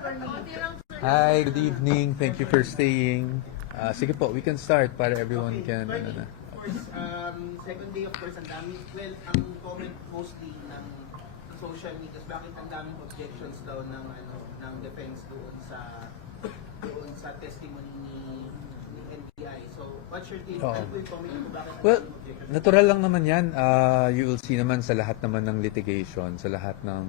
Hi, good evening. Thank you for staying. Sige po, we can start para everyone can... Of course, second day of course, ang dami, well, ang comment mostly ng social media, bakit ang daming objections daw ng defense doon sa testimony ni NBI. So, what's your take? Ano po yung comment mo bakit ang Well, daming objections? natural lang naman yan. You will see naman sa lahat naman ng litigation, sa lahat ng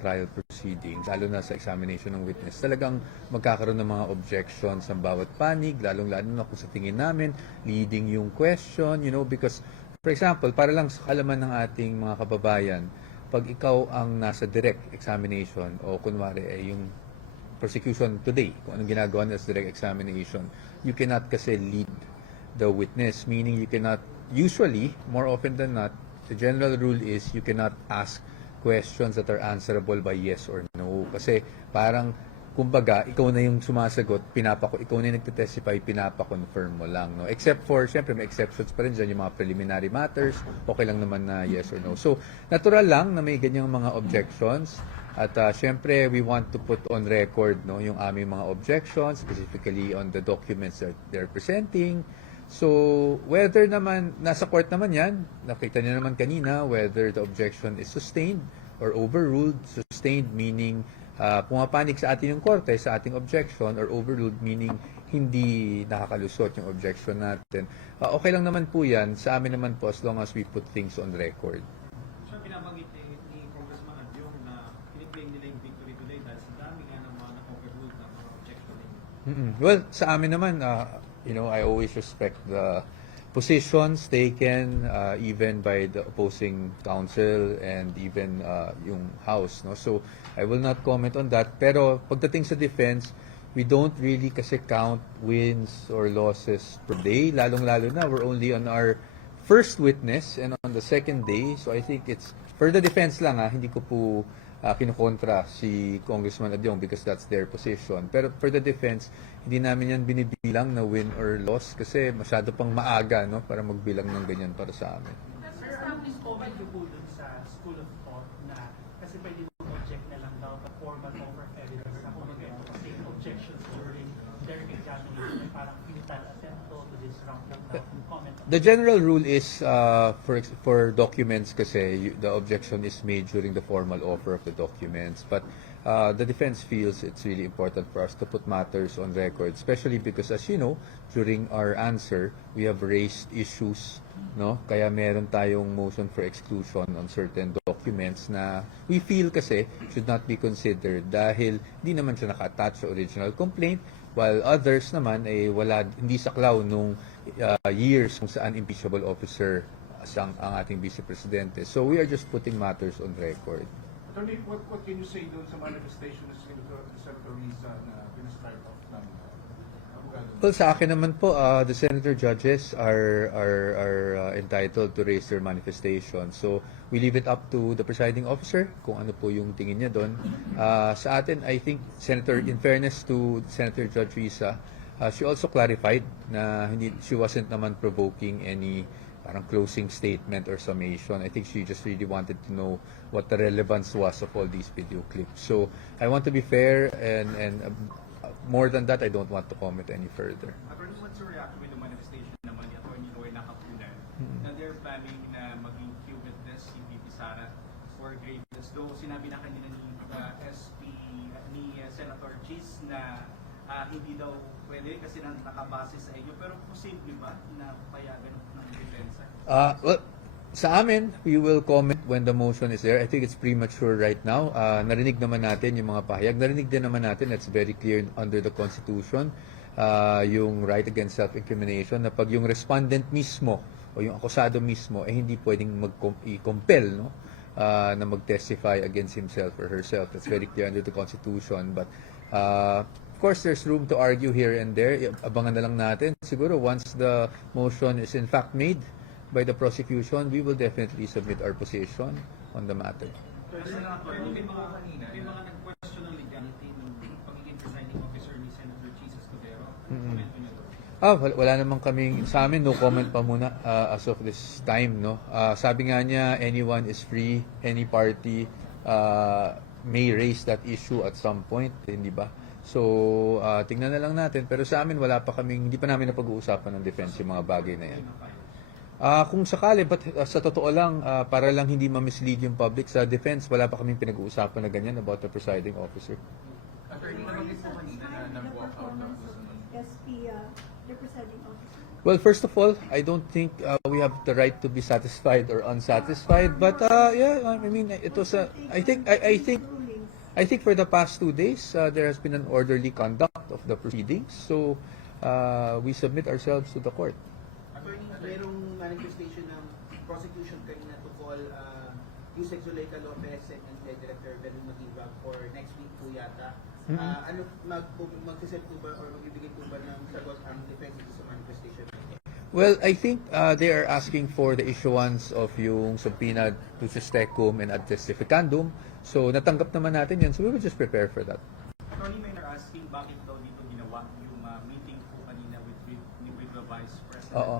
trial proceedings, lalo na sa examination ng witness, talagang magkakaroon ng mga objections ang bawat panig, lalong-lalo na kung sa tingin namin, leading yung question, because, for example, para lang sa kalaman ng ating mga kababayan, pag ikaw ang nasa direct examination o kunwari yung prosecution today, kung anong ginagawa nila sa direct examination, you cannot kasi lead the witness, meaning you cannot, usually, more often than not, the general rule is you cannot ask questions that are answerable by yes or no. Kasi parang, kumbaga, ikaw na yung sumasagot, ikaw na yung nagtitestify, pinapakonfirm mo lang. No? Except for, syempre may exceptions pa rin dyan, yung mga preliminary matters, okay lang naman na yes or no. So, natural lang na may ganyang mga objections. At syempre, we want to put on record yung aming mga objections, specifically on the documents that they're presenting. So, whether naman, nasa court naman yan, nakita niyo naman kanina, whether the objection is sustained or overruled. Sustained meaning, pumapanig sa atin yung korte sa ating objection, or overruled meaning hindi nakakalusot yung objection natin. Okay lang naman po yan, sa amin naman po as long as we put things on record. So, binabanggit ni Congressman Adyong na piniklaim nila yung victory today dahil sa dami nga ng mga na-overruled na mga objection ninyo. Well, sa amin naman, I always respect the positions taken even by the opposing counsel and even yung House. No? So, I will not comment on that. Pero pagdating sa defense, we don't really kasi count wins or losses per day. Lalong-lalo na, we're only on our first witness and on the second day. So, I think it's, for the defense lang, hindi ko po kinukontra si Congressman Adyong because that's their position. Pero for the defense, hindi namin yan binibilang na win or loss kasi masyado pang maaga para magbilang ng ganyan para sa amin. Sir, ano yung comment niyo po dun sa school of thought na kasi pwede object na lang daw but formal over evidence na kung maganda kasi objections during their examination ay parang futile attempt to disrupt them daw. Comment on The general rule is for documents kasi the objection is made during the formal offer of the documents. But the defense feels it's really important for us to put matters on record, especially because, as you know, during our answer, we have raised issues, no? Kaya meron tayong motion for exclusion on certain documents na we feel kasi should not be considered dahil hindi naman siya naka-attach sa original complaint, while others naman ay hindi saklaw nung years kung saan impeachable officer ang ating Vice Presidente. So we are just putting matters on record. Attorney, what can you say doon sa manifestation ng Senator Risa na pinastrike off ng abogado? Well, sa akin naman po, the senator judges are entitled to raise their manifestation. So, we leave it up to the presiding officer kung ano po yung tingin niya doon. Sa atin, I think, in fairness to Senator Judge Risa, she also clarified na she wasn't naman provoking any parang closing statement or summation. I think she just really wanted to know what the relevance was of all these video clips. So, I want to be fair and more than that, I don't want to comment any further. Attorney, what's your reaction with the manifestation naman ni Attorney Roy Nakapunan na they're planning na maging Q witness si VP Sara for graveness? Though sinabi na kanina ni Senator Cheese na hindi daw pwede kasi nakabase sa inyo. Pero posible ba na payagan ng depensa? Well, sa amin, we will comment when the motion is there. I think it's premature right now. Narinig naman natin yung mga pahayag. Narinig din naman natin, that's very clear under the Constitution, yung right against self-incrimination, na pag yung respondent mismo o yung akusado mismo hindi pwedeng i-compel na mag-testify against himself or herself. That's very clear under the Constitution. But of course, there's room to argue here and there. Abangan na lang natin. Siguro once the motion is in fact made by the prosecution, we will definitely submit our position on the matter. Pero may mga nag-question ng legality ng pagiging presiding officer ni Senator Cheese Escudero. Comment niyo doon? Wala naman kaming, sa amin, no comment pa muna as of this time. No? Sabi nga niya, anyone is free, any party may raise that issue at some point, hindi ba? So, tingnan na lang natin. Pero sa amin, hindi pa namin napag-uusapan ng defense yung mga bagay na yan. Kung sakali, but sa totoo lang, para lang hindi ma-mislead yung public, sa defense, wala pa kaming pinag-uusapan na ganyan about the presiding officer. Attorney, nabanggit po kanina na nag-walk out ng SP, the presiding officer. Well, first of all, I don't think we have the right to be satisfied or unsatisfied. But yeah, I mean, it was I think for the past 2 days, there has been an orderly conduct of the proceedings. So we submit ourselves to the court. Attorney, merong manifestation ng prosecution kanina to call Yusek Zuleika Lopez and Director Benin Matibag for next week po yata. Ano mag-set po ba or magbibigay po ba ng sagot ang defense dito sa manifestation? Well, I think they are asking for the issuance of yung subpoena to tecum and ad testificandum. So natanggap naman natin yan. So we will just prepare for that. Attorney Maynard asking bakit daw dito ginawa yung meeting po kanina with the Vice President. Oo.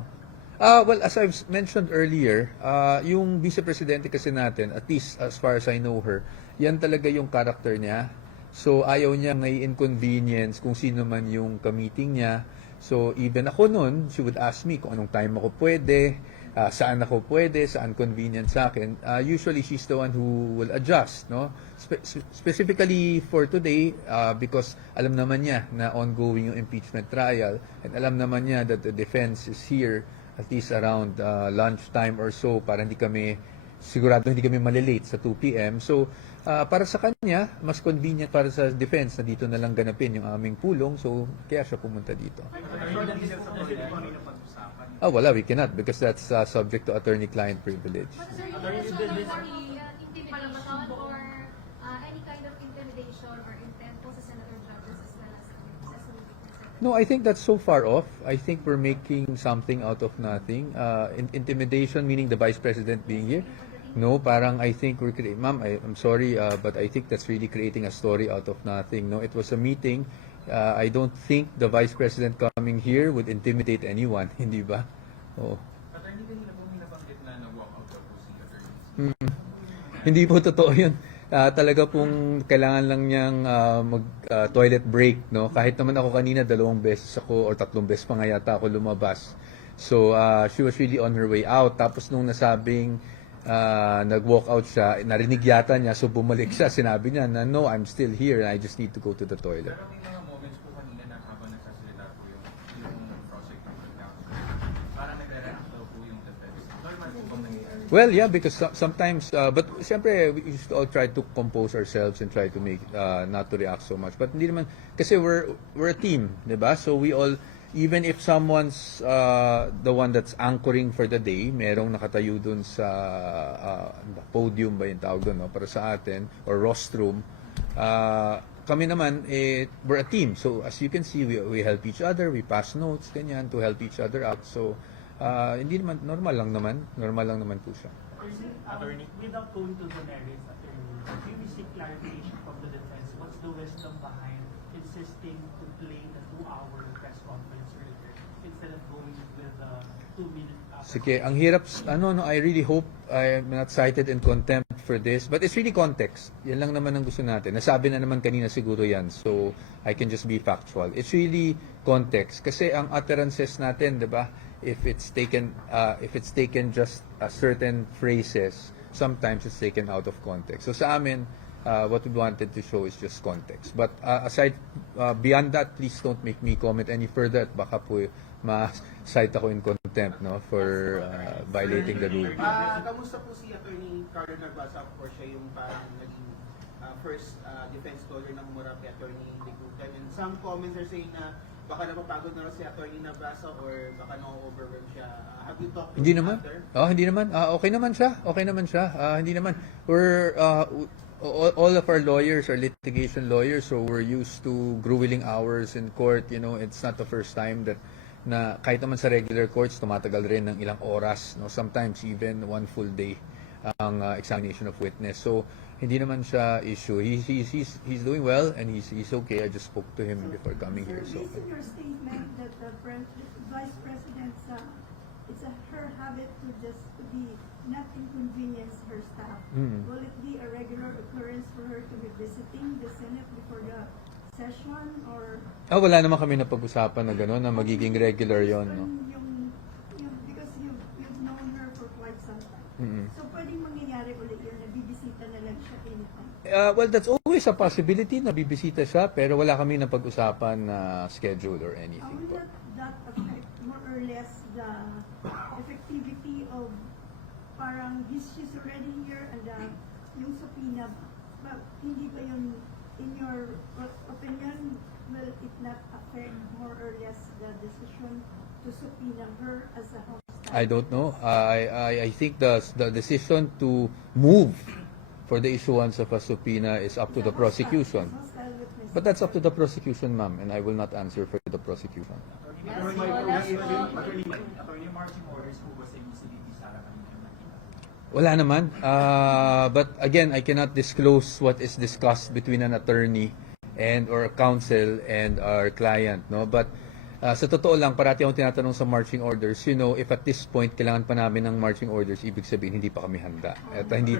Well, as I've mentioned earlier, yung Vice Presidente kasi natin, at least as far as I know her, yan talaga yung character niya. So, ayaw niya nai-inconvenience kung sino man yung ka-meeting niya. So, even ako nun, she would ask me kung anong time ako pwede, saan ako pwede, saan convenient sa akin. Usually, she's the one who will adjust, no? Specifically for today, because alam naman niya na ongoing yung impeachment trial, and alam naman niya that the defense is here at least around lunchtime or so para hindi kami malilate sa 2 p.m. So, para sa kanya, mas convenient para sa defense na dito na lang ganapin yung aming pulong. So, kaya siya pumunta dito. Wala, we cannot because that's subject to attorney-client privilege. Sir, you also know intimidation or any kind of intimidation or intent po sa Senator Judges as well as sa witness? No, I think that's so far off. I think we're making something out of nothing. Intimidation, meaning the Vice President being here. No, parang I think we're creating, ma'am, I'm sorry, but I think that's really creating a story out of nothing. No, it was a meeting. I don't think the Vice President coming here would intimidate anyone, hindi ba? Oh. Attorney, kanina po may nabanggit na nag-walk out daw po si Attorney. Hindi po totoo yun. Talaga pong kailangan lang niyang mag-toilet break. No? Kahit naman ako kanina, 2 beses ako or 3 beses pa nga yata ako lumabas. So, she was really on her way out. Tapos nung nasabing nag-walk out siya, narinig yata niya, so bumalik siya. Sinabi niya na, no, I'm still here and I just need to go to the toilet. Pero may mga moments po kanina na habang nagsasalita po yung prosecutor counsel, parang nagre-react daw po yung defense. Normal po bang nangyayari? Well, yeah, because sometimes, but siyempre, we used to all try to compose ourselves and try to make, not to react so much. But hindi naman, kasi we're a team, di ba? So we all, even if someone's the one that's anchoring for the day, merong nakatayo dun sa podium ba yung tawag dun, no? Para sa atin, or rostrum, kami naman, we're a team. So as you can see, we help each other, we pass notes, ganyan, to help each other out. So hindi naman, normal lang naman po siya. Attorney, without going to the merits, attorney, do you seek clarification from the defense? What's the wisdom behind insisting to play the 2-hour press conference earlier instead of going with the 2-minute? Sige, ang hirap, I really hope I'm not cited in contempt for this, but it's really context. Yan lang naman ang gusto natin. Nasabi na naman kanina siguro yan, so I can just be factual. It's really context. Kasi ang utterances natin, di ba, if it's taken just certain phrases, sometimes it's taken out of context. So sa amin, what we wanted to show is just context. But aside, beyond that, please don't make me comment any further at baka po ma-cite ako in contempt, no, for violating the rule. Kamusta po si Attorney Carlo Narvaza? Of course, siya yung parang naging first defense lawyer ng humurap kay Attorney Licutan. And some comments are saying na baka napapagod na rin si Attorney Narvaza or baka na-overwhelm siya. Have you talked to Hindi him naman. after? Hindi naman. Okay naman siya. Hindi naman. We're all of our lawyers are litigation lawyers, so we're used to grueling hours in court. You know, it's not the first time that na kahit naman sa regular courts tumatagal rin ng ilang oras, no, sometimes even 1 full day ang examination of witness. So hindi naman siya issue. He's doing well and he's okay. I just spoke to him before coming here. So Based on your statement that the Vice President's it's her habit to just to be not inconvenience her staff. Mm. Will it be a regular occurrence for her to be visiting the Senate before the session or Wala naman kami na pag-usapan na gano'n, na magiging regular yon, no? Because you've known her for quite some time. Mm. So pwedeng mangyayari ulit yun, nabibisita na lang siya anytime. Well, that's always a possibility na bibisita siya, pero wala kami na pag-usapan na schedule or anything Will po. that affect more or less the effectivity of parang she's already here and yung subpoena, hindi ba yun, in your opinion, will it not affect more or less the decision to subpoena her as a host? I don't know. I think the decision to move for the issuance of a subpoena is up to the prosecution. But that's up to the prosecution, ma'am, and I will not answer for the prosecution. Attorney, marching orders po ba sa inyo si VP Sara kanina nakita? Wala naman. But again, I cannot disclose what is discussed between an attorney and or a counsel and our client, no? But sa totoo lang, parati akong tinatanong sa marching orders, if at this point kailangan pa namin ng marching orders, ibig sabihin hindi pa kami handa. At hindi,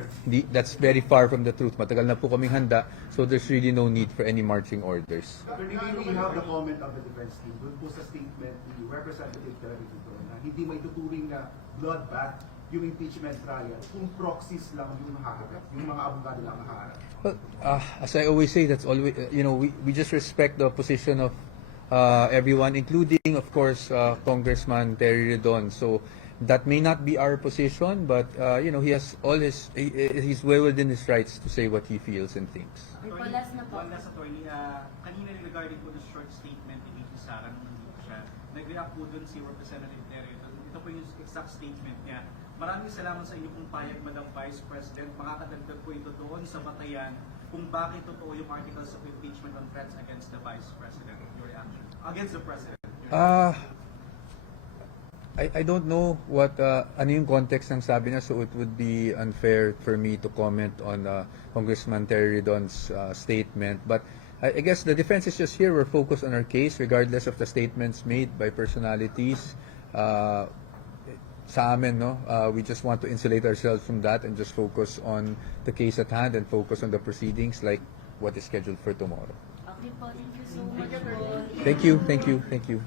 that's very far from the truth. Matagal na po kaming handa, so there's really no need for any marching orders. Attorney, we have the comment of the defense team doon po sa statement ni Representative Terry Dito na hindi may tuturing na bloodbath yung impeachment trial kung proxies lang yung haharap, yung mga abogado lang haharap. Well, as I always say, that's always, we just respect the position of everyone, including, of course, Congressman Terry Redon. So that may not be our position, but he has all he's well within his rights to say what he feels and thinks. One last attorney, kanina regarding po the short statement ni VP Sara nung hindi po siya, nag-react po dun si Representative Terry. Ito po yung exact statement niya. Maraming salamat sa inyo kung payag, Madam Vice President. Makakadagdag po ito doon sa batayan kung bakit totoo yung articles of impeachment on threats against the Vice President. Your reaction? Against the President. I don't know what ano yung context ng sabi niya, so it would be unfair for me to comment on Congressman Terry Redon's statement. But I guess the defense is just here. We're focused on our case, regardless of the statements made by personalities. Sa amin, no? We just want to insulate ourselves from that and just focus on the case at hand and focus on the proceedings like what is scheduled for tomorrow. Okay po, thank you so much po. Thank you.